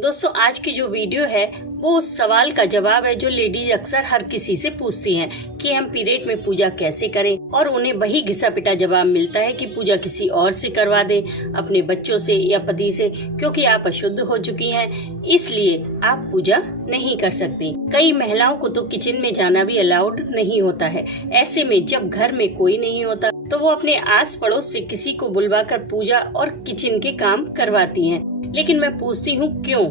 दोस्तों आज की जो वीडियो है वो उस सवाल का जवाब है जो लेडीज अक्सर हर किसी से पूछती हैं कि हम पीरियड में पूजा कैसे करें, और उन्हें वही घिसा पिटा जवाब मिलता है कि पूजा किसी और से करवा दें, अपने बच्चों से या पति से, क्योंकि आप अशुद्ध हो चुकी हैं इसलिए आप पूजा नहीं कर सकती। कई महिलाओं को तो किचन में जाना भी अलाउड नहीं होता है। ऐसे में जब घर में कोई नहीं होता तो वो अपने आस पड़ोस से किसी को बुलवाकर पूजा और किचन के काम करवाती हैं। लेकिन मैं पूछती हूँ क्यों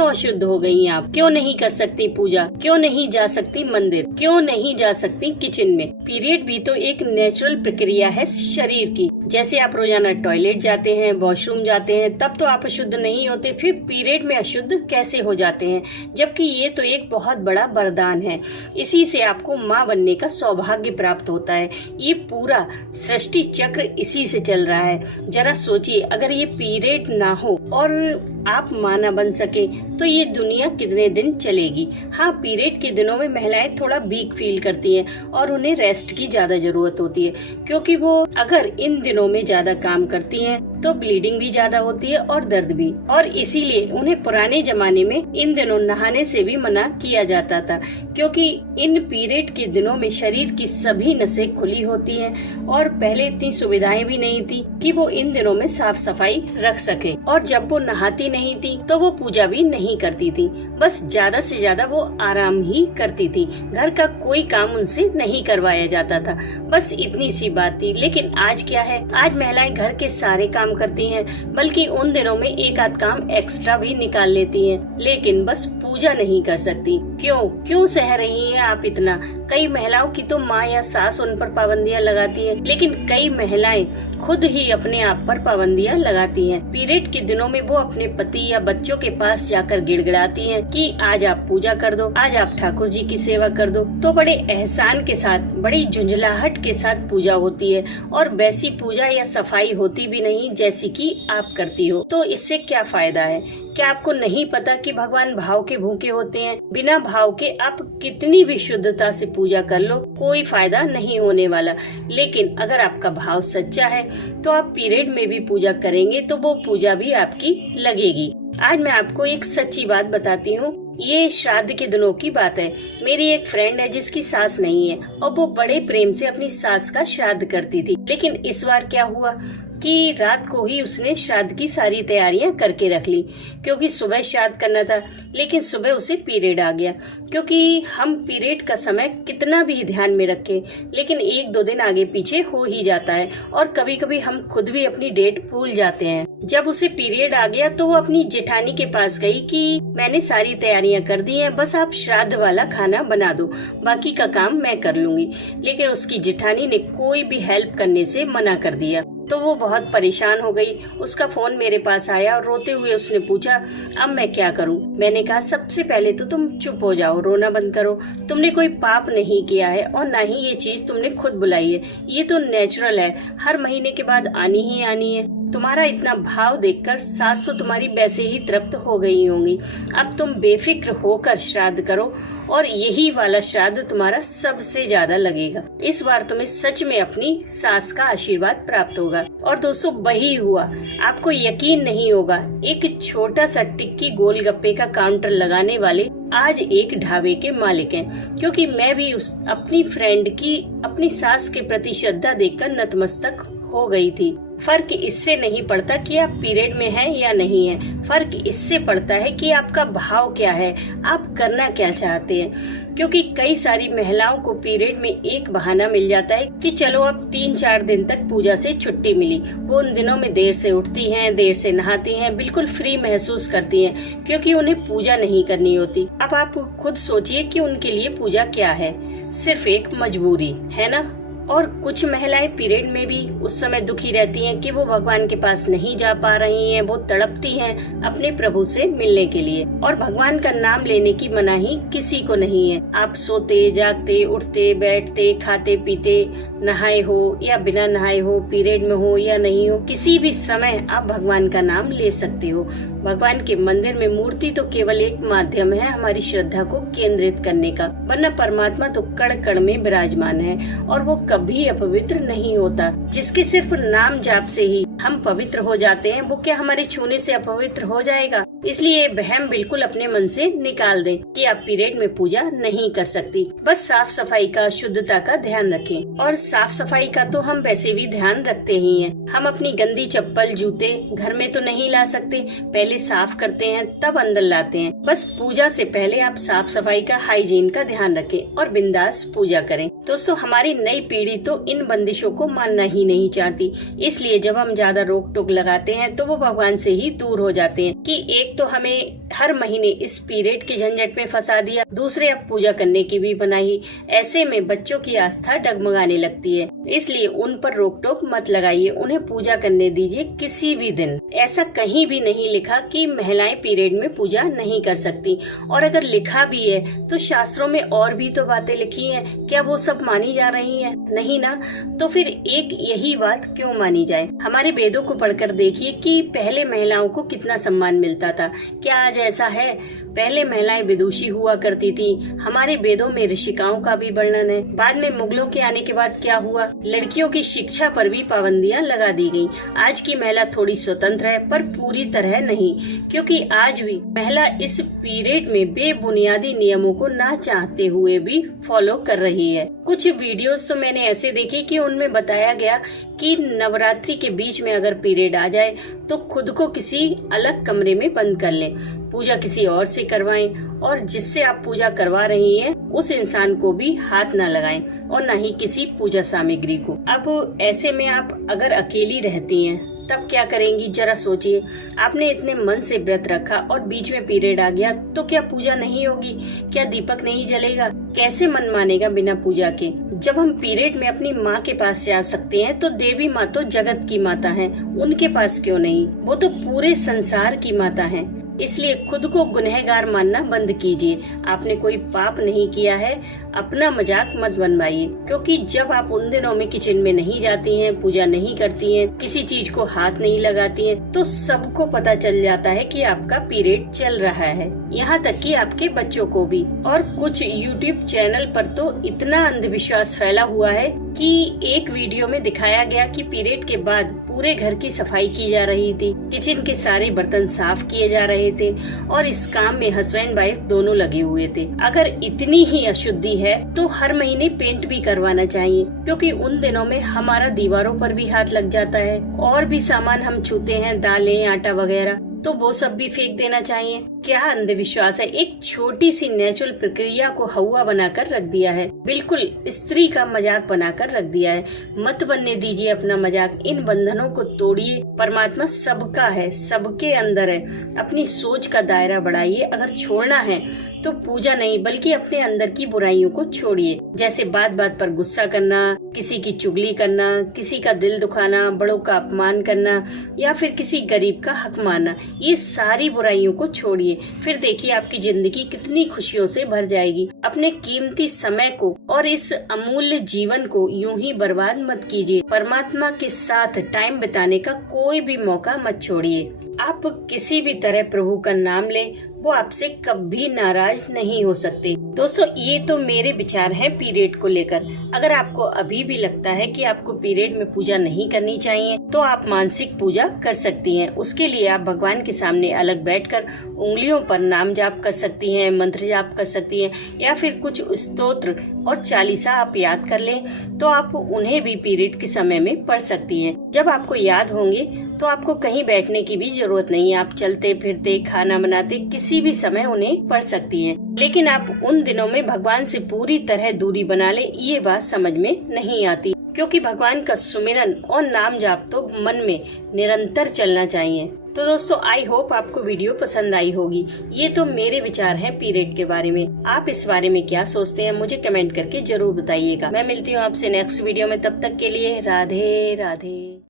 अशुद्ध हो गई आप? क्यों नहीं कर सकती पूजा? क्यों नहीं जा सकती मंदिर? क्यों नहीं जा सकती किचन में? पीरियड भी तो एक नेचुरल प्रक्रिया है शरीर की। जैसे आप रोजाना टॉयलेट जाते हैं, वॉशरूम जाते हैं, तब तो आप अशुद्ध नहीं होते, फिर पीरियड में अशुद्ध कैसे हो जाते हैं? जबकि ये तो एक बहुत बड़ा वरदान है। इसी से आपको माँ बनने का सौभाग्य प्राप्त होता है। ये पूरा सृष्टि चक्र इसी से चल रहा है। जरा सोचिए, अगर ये पीरियड ना हो और आप माँ ना बन सके तो ये दुनिया कितने दिन चलेगी? हाँ, पीरियड के दिनों में महिलाएं थोड़ा वीक फील करती हैं और उन्हें रेस्ट की ज्यादा जरूरत होती है, क्योंकि वो अगर इन दिनों में ज्यादा काम करती हैं तो ब्लीडिंग भी ज्यादा होती है और दर्द भी, और इसीलिए उन्हें पुराने जमाने में इन दिनों नहाने से भी मना किया जाता था, क्योंकि इन पीरियड के दिनों में शरीर की सभी नसें खुली होती हैं और पहले इतनी सुविधाएं भी नहीं थी कि वो इन दिनों में साफ सफाई रख सके। और जब वो नहाती नहीं थी तो वो पूजा भी नहीं करती थी, बस ज्यादा से ज्यादा वो आराम ही करती थी। घर का कोई काम उनसे नहीं करवाया जाता था, बस इतनी सी बात थी। लेकिन आज क्या है, आज महिलाएं घर के सारे काम करती हैं, बल्कि उन दिनों में एक आध काम एक्स्ट्रा भी निकाल लेती हैं, लेकिन बस पूजा नहीं कर सकती। क्यों सह रही हैं आप इतना? कई महिलाओं की तो माँ या सास उन पर पाबंदियां लगाती है, लेकिन कई महिलाएं खुद ही अपने आप पर पाबंदियां लगाती हैं। पीरियड के दिनों में वो अपने पति या बच्चों के पास जाकर गिड़गिड़ाती हैं कि आज आप पूजा कर दो, आज आप ठाकुर जी की सेवा कर दो। तो बड़े एहसान के साथ, बड़ी झुंझलाहट के साथ पूजा होती है, और वैसी पूजा या सफाई होती भी नहीं जैसी कि आप करती हो। तो इससे क्या फायदा है? क्या आपको नहीं पता कि भगवान भाव के भूखे होते हैं? बिना भाव के आप कितनी भी शुद्धता से पूजा कर लो, कोई फायदा नहीं होने वाला। लेकिन अगर आपका भाव सच्चा है तो आप पीरियड में भी पूजा करेंगे तो वो पूजा भी आपकी लगेगी। आज मैं आपको एक सच्ची बात बताती हूँ। ये श्राद्ध के दिनों की बात है। मेरी एक फ्रेंड है जिसकी सास नहीं है, और वो बड़े प्रेम से अपनी सास का श्राद्ध करती थी। लेकिन इस बार क्या हुआ कि रात को ही उसने श्राद्ध की सारी तैयारियां करके रख ली, क्योंकि सुबह श्राद्ध करना था। लेकिन सुबह उसे पीरियड आ गया। क्योंकि हम पीरियड का समय कितना भी ध्यान में रखें, लेकिन एक दो दिन आगे पीछे हो ही जाता है, और कभी कभी हम खुद भी अपनी डेट भूल जाते हैं। जब उसे पीरियड आ गया तो वो अपनी जेठानी के पास गई कि मैंने सारी तैयारियां कर दी हैं, बस आप श्राद्ध वाला खाना बना दो, बाकी का काम मैं कर लूंगी। लेकिन उसकी जेठानी ने कोई भी हेल्प करने से मना कर दिया। तो वो बहुत परेशान हो गई। उसका फोन मेरे पास आया और रोते हुए उसने पूछा, अब मैं क्या करूं? मैंने कहा, सबसे पहले तो तुम चुप हो जाओ, रोना बंद करो। तुमने कोई पाप नहीं किया है और ना ही ये चीज तुमने खुद बुलाई है। ये तो नेचुरल है, हर महीने के बाद आनी ही आनी है। तुम्हारा इतना भाव देखकर सास तो तुम्हारी वैसे ही तृप्त हो गई होंगी। अब तुम बेफिक्र होकर श्राद्ध करो, और यही वाला श्राद्ध तुम्हारा सबसे ज्यादा लगेगा। इस बार तुम्हें सच में अपनी सास का आशीर्वाद प्राप्त होगा। और दोस्तों, वही हुआ। आपको यकीन नहीं होगा, एक छोटा सा टिक्की गोलगप्पे का काउंटर लगाने वाले आज एक ढाबे के मालिक हैं। क्योंकि मैं भी अपनी फ्रेंड की अपनी सास के प्रति श्रद्धा देखकर नतमस्तक हो गई थी। फर्क इससे नहीं पड़ता कि आप पीरियड में हैं या नहीं हैं, फर्क इससे पड़ता है कि आपका भाव क्या है, आप करना क्या चाहते हैं। क्योंकि कई सारी महिलाओं को पीरियड में एक बहाना मिल जाता है कि चलो अब 3-4 दिन तक पूजा से छुट्टी मिली। वो उन दिनों में देर से उठती हैं, देर से नहाती हैं, बिल्कुल फ्री महसूस करती हैं, क्योंकि उन्हें पूजा नहीं करनी होती। अब आप खुद सोचिए कि उनके लिए पूजा क्या है, सिर्फ एक मजबूरी है ना। और कुछ महिलाएं पीरियड में भी उस समय दुखी रहती हैं कि वो भगवान के पास नहीं जा पा रही हैं, वो तड़पती हैं अपने प्रभु से मिलने के लिए। और भगवान का नाम लेने की मनाही किसी को नहीं है। आप सोते जागते, उठते बैठते, खाते पीते, नहाए हो या बिना नहाए हो, पीरियड में हो या नहीं हो, किसी भी समय आप भगवान का नाम ले सकते हो। भगवान के मंदिर में मूर्ति तो केवल एक माध्यम है हमारी श्रद्धा को केंद्रित करने का, वरना परमात्मा तो कण कण में विराजमान है और वो कभी अपवित्र नहीं होता। जिसके सिर्फ नाम जाप से ही हम पवित्र हो जाते हैं, वो क्या हमारे छूने से अपवित्र हो जाएगा? इसलिए वहम बिल्कुल अपने मन से निकाल दें कि आप पीरियड में पूजा नहीं कर सकती। बस साफ सफाई का, शुद्धता का ध्यान रखें। और साफ सफाई का तो हम वैसे भी ध्यान रखते ही हैं। हम अपनी गंदी चप्पल, जूते घर में तो नहीं ला सकते, पहले साफ करते हैं तब अंदर लाते हैं। बस पूजा से पहले आप साफ सफाई का, हाइजीन का ध्यान रखें और बिंदास पूजा करें। दोस्तों, हमारी नई पीढ़ी तो इन बंदिशों को मानना ही नहीं चाहती, इसलिए जब हम ज्यादा रोक टोक लगाते हैं तो वो भगवान से ही दूर हो जाते हैं कि एक तो हमें हर महीने इस पीरियड के झंझट में फंसा दिया, दूसरे अब पूजा करने की भी बनाई। ऐसे में बच्चों की आस्था डगमगाने लगती है, इसलिए उन पर रोक टोक मत लगाइए, उन्हें पूजा करने दीजिए किसी भी दिन। ऐसा कहीं भी नहीं लिखा कि महिलाएं पीरियड में पूजा नहीं कर सकती, और अगर लिखा भी है तो शास्त्रों में और भी तो बातें लिखी हैं, क्या वो सब मानी जा रही हैं? नहीं ना, तो फिर एक यही बात क्यों मानी जाए? हमारे वेदों को पढ़कर देखिए कि पहले महिलाओं को कितना सम्मान मिलता था। क्या आज ऐसा है? पहले महिलाएं विदुषी हुआ करती थी। हमारे वेदों में ऋषिकाओं का भी वर्णन है। बाद में मुगलों के आने के बाद क्या हुआ? लड़कियों की शिक्षा पर भी पाबंदियां लगा दी गई। आज की महिला थोड़ी स्वतंत्र है, पर पूरी तरह नहीं, क्योंकि आज भी महिला इस पीरियड में बेबुनियादी नियमों को ना चाहते हुए भी फॉलो कर रही है। कुछ वीडियोस तो मैंने ऐसे देखे कि उनमें बताया गया कि नवरात्रि के बीच में अगर पीरियड आ जाए तो खुद को किसी अलग कमरे में बंद कर लें, पूजा किसी और से करवाएं, और जिससे आप पूजा करवा रही हैं उस इंसान को भी हाथ ना लगाएं और न ही किसी पूजा सामग्री को। अब ऐसे में आप अगर अकेली रहती हैं तब क्या करेंगी? जरा सोचिए। आपने इतने मन से व्रत रखा और बीच में पीरियड आ गया तो क्या पूजा नहीं होगी? क्या दीपक नहीं जलेगा? कैसे मन मानेगा बिना पूजा के? जब हम पीरियड में अपनी माँ के पास जा सकते हैं तो देवी माँ तो जगत की माता है, उनके पास क्यों नहीं? वो तो पूरे संसार की माता है। इसलिए खुद को गुनहगार मानना बंद कीजिए। आपने कोई पाप नहीं किया है, अपना मजाक मत बनवाइए, क्योंकि जब आप उन दिनों में किचन में नहीं जाती हैं, पूजा नहीं करती हैं, किसी चीज को हाथ नहीं लगाती हैं, तो सबको पता चल जाता है कि आपका पीरियड चल रहा है, यहाँ तक कि आपके बच्चों को भी। और कुछ YouTube चैनल पर तो इतना अंधविश्वास फैला हुआ है कि एक वीडियो में दिखाया गया कि पीरियड के बाद पूरे घर की सफाई की जा रही थी, किचन के सारे बर्तन साफ किए जा रहे थे और इस काम में हस्बैंड वाइफ दोनों लगे हुए थे। अगर इतनी ही अशुद्धि है तो हर महीने पेंट भी करवाना चाहिए, क्योंकि उन दिनों में हमारा दीवारों पर भी हाथ लग जाता है और भी सामान हम छूते हैं, दालें, आटा वगैरह, तो वो सब भी फेंक देना चाहिए। क्या अंधविश्वास है! एक छोटी सी नेचुरल प्रक्रिया को हवा बनाकर रख दिया है, बिल्कुल स्त्री का मजाक बनाकर रख दिया है। मत बनने दीजिए अपना मजाक, इन बंधनों को तोड़िए। परमात्मा सबका है, सबके अंदर है। अपनी सोच का दायरा बढ़ाइए। अगर छोड़ना है तो पूजा नहीं बल्कि अपने अंदर की बुराइयों को छोड़िए, जैसे बात बात पर गुस्सा करना, किसी की चुगली करना, किसी का दिल दुखाना, बड़ों का अपमान करना या फिर किसी गरीब का हक मारना। ये सारी बुराइयों को छोड़िए, फिर देखिए आपकी जिंदगी कितनी खुशियों से भर जाएगी। अपने कीमती समय को और इस अमूल्य जीवन को यूं ही बर्बाद मत कीजिए। परमात्मा के साथ टाइम बिताने का कोई भी मौका मत छोड़िए। आप किसी भी तरह प्रभु का नाम लें, वो आपसे कभी नाराज नहीं हो सकते। दोस्तों, ये तो मेरे विचार हैं पीरियड को लेकर। अगर आपको अभी भी लगता है कि आपको पीरियड में पूजा नहीं करनी चाहिए तो आप मानसिक पूजा कर सकती हैं। उसके लिए आप भगवान के सामने अलग बैठकर उंगलियों पर नाम जाप कर सकती हैं, मंत्र जाप कर सकती हैं, या फिर कुछ स्तोत्र और चालीसा आप याद कर लें तो आप उन्हें भी पीरियड के समय में पढ़ सकती हैं। जब आपको याद होंगे तो आपको कहीं बैठने की भी जरूरत नहीं है। आप चलते फिरते, खाना बनाते, किसी भी समय उन्हें पढ़ सकती हैं। लेकिन आप उन दिनों में भगवान से पूरी तरह दूरी बना ले, ये बात समझ में नहीं आती, क्योंकि भगवान का सुमिरन और नाम जाप तो मन में निरंतर चलना चाहिए। तो दोस्तों, आई होप आपको वीडियो पसंद आई होगी। ये तो मेरे विचार हैं पीरियड के बारे में। आप इस बारे में क्या सोचते हैं मुझे कमेंट करके जरूर बताइएगा। मैं मिलती हूँ आपसे नेक्स्ट वीडियो में, तब तक के लिए राधे राधे।